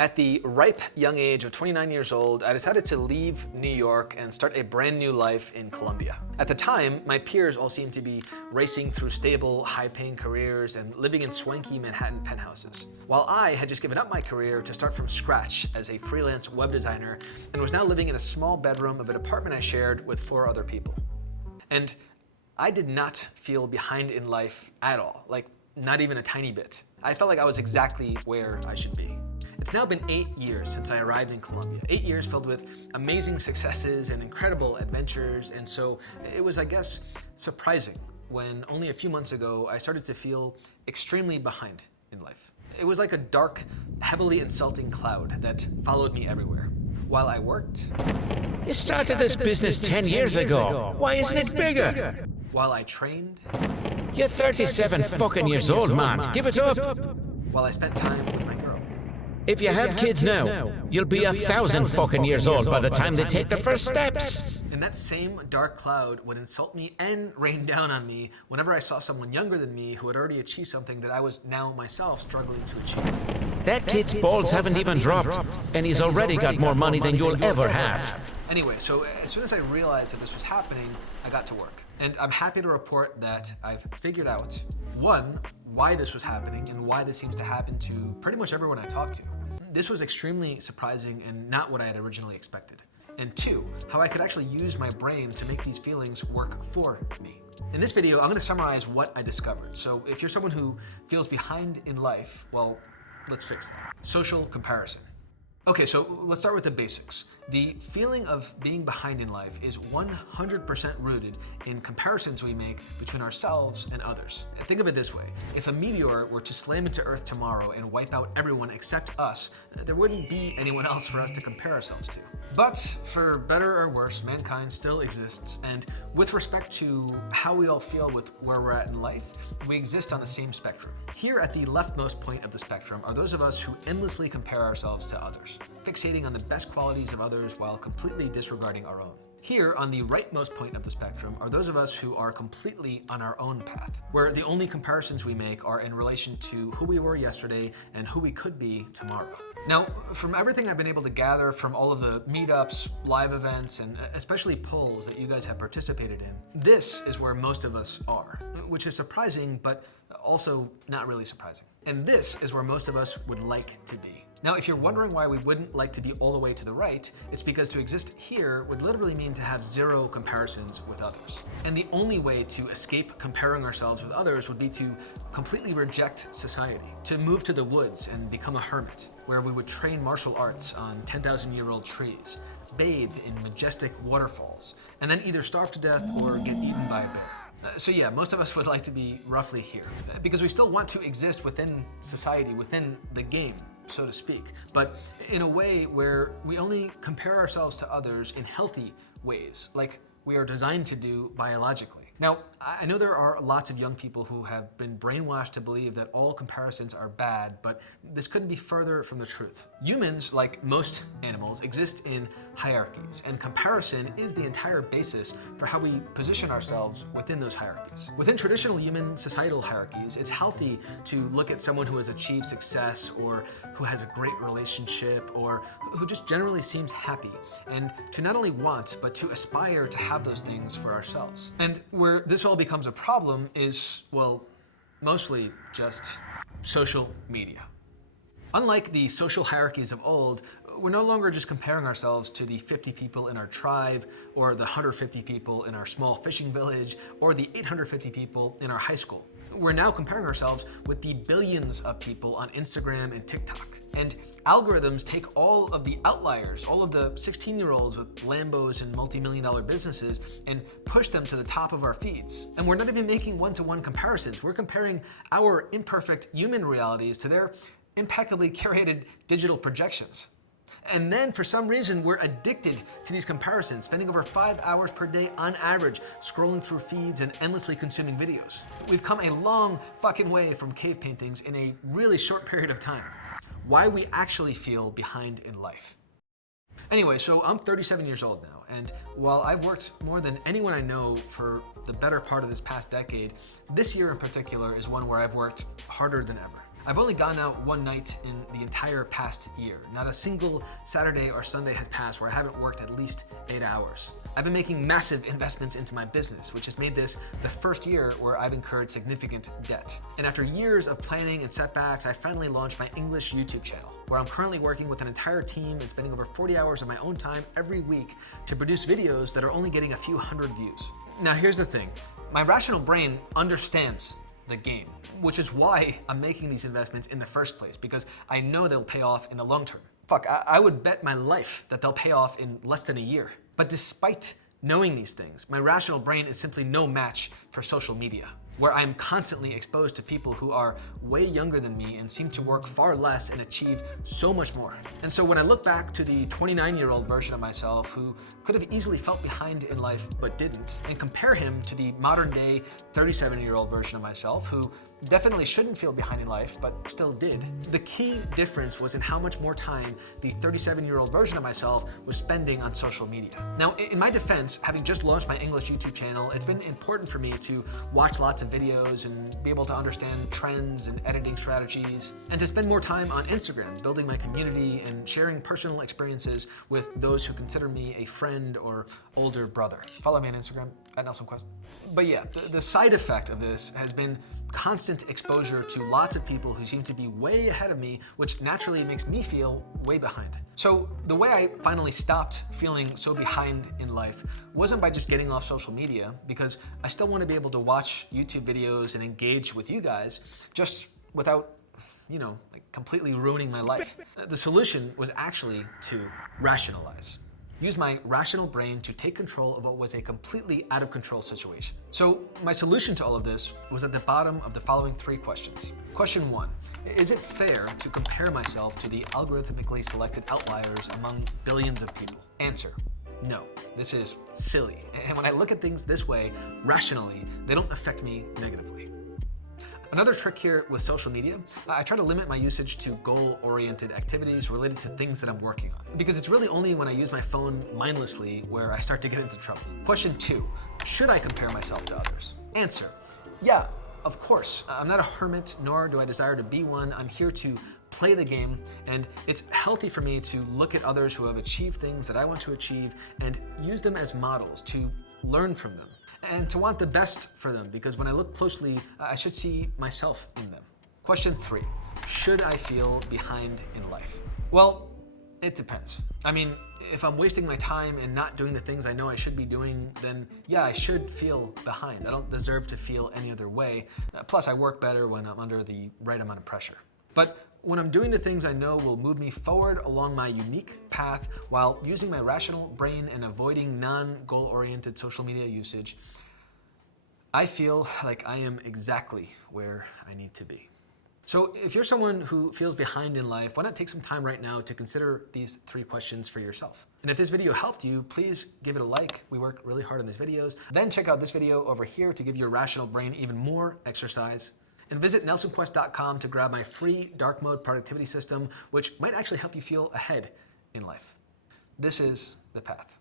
At the ripe young age of 29 years old, I decided to leave New York and start a brand new life in Colombia. At the time, my peers all seemed to be racing through stable, high-paying careers and living in swanky Manhattan penthouses, while I had just given up my career to start from scratch as a freelance web designer and was now living in a small bedroom of an apartment I shared with 4 other people. And I did not feel behind in life at all, like not even a tiny bit. I felt like I was exactly where I should be. It's now been 8 years since I arrived in Colombia. 8 years filled with amazing successes and incredible adventures, and so it was, I guess, surprising when only a few months ago I started to feel extremely behind in life. It was like a dark, heavily insulting cloud that followed me everywhere. While I worked... You started this business 10 years ago. Why isn't it bigger? While I trained... You're 37 fucking years old, man. Give it up. While I spent time with my girl. If you have kids now, you'll be 1,000 fucking years old by the time they take the first steps. And that same dark cloud would insult me and rain down on me whenever I saw someone younger than me who had already achieved something that I was now myself struggling to achieve. That kid's balls haven't even dropped, and he's already got more money than you'll ever have. Anyway, so as soon as I realized that this was happening, I got to work. And I'm happy to report that I've figured out, 1, why this was happening and why this seems to happen to pretty much everyone I talk to. This was extremely surprising and not what I had originally expected. And 2, how I could actually use my brain to make these feelings work for me. In this video, I'm going to summarize what I discovered. So if you're someone who feels behind in life, well, let's fix that. Social comparison. Okay, so let's start with the basics. The feeling of being behind in life is 100% rooted in comparisons we make between ourselves and others. And think of it this way. If a meteor were to slam into Earth tomorrow and wipe out everyone except us, there wouldn't be anyone else for us to compare ourselves to. But for better or worse, mankind still exists, and with respect to how we all feel with where we're at in life, we exist on the same spectrum. Here at the leftmost point of the spectrum are those of us who endlessly compare ourselves to others, fixating on the best qualities of others while completely disregarding our own. Here, on the rightmost point of the spectrum, are those of us who are completely on our own path, where the only comparisons we make are in relation to who we were yesterday and who we could be tomorrow. Now, from everything I've been able to gather from all of the meetups, live events, and especially polls that you guys have participated in, this is where most of us are, which is surprising, but also not really surprising. And this is where most of us would like to be. Now, if you're wondering why we wouldn't like to be all the way to the right, it's because to exist here would literally mean to have 0 comparisons with others. And the only way to escape comparing ourselves with others would be to completely reject society, to move to the woods and become a hermit, where we would train martial arts on 10,000-year-old trees, bathe in majestic waterfalls, and then either starve to death or get eaten by a bear. So yeah, most of us would like to be roughly here, because we still want to exist within society, within the game, so to speak, but in a way where we only compare ourselves to others in healthy ways, like we are designed to do biologically. Now, I know there are lots of young people who have been brainwashed to believe that all comparisons are bad, but this couldn't be further from the truth. Humans, like most animals, exist in hierarchies, and comparison is the entire basis for how we position ourselves within those hierarchies. Within traditional human societal hierarchies, it's healthy to look at someone who has achieved success or who has a great relationship or who just generally seems happy, and to not only want, but to aspire to have those things for ourselves. And where this all becomes a problem is, well, mostly just social media. Unlike the social hierarchies of old, we're no longer just comparing ourselves to the 50 people in our tribe, or the 150 people in our small fishing village, or the 850 people in our high school. We're now comparing ourselves with the billions of people on Instagram and TikTok. And algorithms take all of the outliers, all of the 16-year-olds with Lambos and multi-million-dollar businesses, and push them to the top of our feeds. And we're not even making one-to-one comparisons. We're comparing our imperfect human realities to their impeccably curated digital projections. And then for some reason, we're addicted to these comparisons, spending over 5 hours per day on average scrolling through feeds and endlessly consuming videos. We've come a long fucking way from cave paintings in a really short period of time. Why we actually feel behind in life. Anyway, so I'm 37 years old now, and while I've worked more than anyone I know for the better part of this past decade, this year in particular is one where I've worked harder than ever. I've only gone out one night in the entire past year. Not a single Saturday or Sunday has passed where I haven't worked at least 8 hours. I've been making massive investments into my business, which has made this the first year where I've incurred significant debt. And after years of planning and setbacks, I finally launched my English YouTube channel, where I'm currently working with an entire team and spending over 40 hours of my own time every week to produce videos that are only getting a few hundred views. Now here's the thing, my rational brain understands the game, which is why I'm making these investments in the first place, because I know they'll pay off in the long term. Fuck, I would bet my life that they'll pay off in less than a year. But despite knowing these things, my rational brain is simply no match for social media, where I'm constantly exposed to people who are way younger than me and seem to work far less and achieve so much more. And so when I look back to the 29-year-old version of myself who could have easily felt behind in life but didn't, and compare him to the modern day 37-year-old version of myself who definitely shouldn't feel behind in life, but still did. The key difference was in how much more time the 37-year-old version of myself was spending on social media. Now, in my defense, having just launched my English YouTube channel, it's been important for me to watch lots of videos and be able to understand trends and editing strategies, and to spend more time on Instagram, building my community and sharing personal experiences with those who consider me a friend or older brother. Follow me on Instagram, @NelsonQuest. But yeah, the side effect of this has been constant exposure to lots of people who seem to be way ahead of me, which naturally makes me feel way behind. So the way I finally stopped feeling so behind in life wasn't by just getting off social media, because I still want to be able to watch YouTube videos and engage with you guys just without, like completely ruining my life. The solution was actually to rationalize. Use my rational brain to take control of what was a completely out of control situation. So my solution to all of this was at the bottom of the following 3 questions. Question 1, is it fair to compare myself to the algorithmically selected outliers among billions of people? Answer, no, this is silly. And when I look at things this way, rationally, they don't affect me negatively. Another trick here with social media, I try to limit my usage to goal-oriented activities related to things that I'm working on, because it's really only when I use my phone mindlessly where I start to get into trouble. Question 2, should I compare myself to others? Answer, yeah, of course. I'm not a hermit, nor do I desire to be one. I'm here to play the game, and it's healthy for me to look at others who have achieved things that I want to achieve and use them as models to learn from them, and to want the best for them, because when I look closely, I should see myself in them. Question 3, should I feel behind in life? Well, it depends. I mean, if I'm wasting my time and not doing the things I know I should be doing, then yeah, I should feel behind. I don't deserve to feel any other way. Plus, I work better when I'm under the right amount of pressure. But when I'm doing the things I know will move me forward along my unique path while using my rational brain and avoiding non-goal-oriented social media usage, I feel like I am exactly where I need to be. So if you're someone who feels behind in life, why not take some time right now to consider these 3 questions for yourself? And if this video helped you, please give it a like. We work really hard on these videos. Then check out this video over here to give your rational brain even more exercise. And visit NelsonQuest.com to grab my free dark mode productivity system, which might actually help you feel ahead in life. This is the path.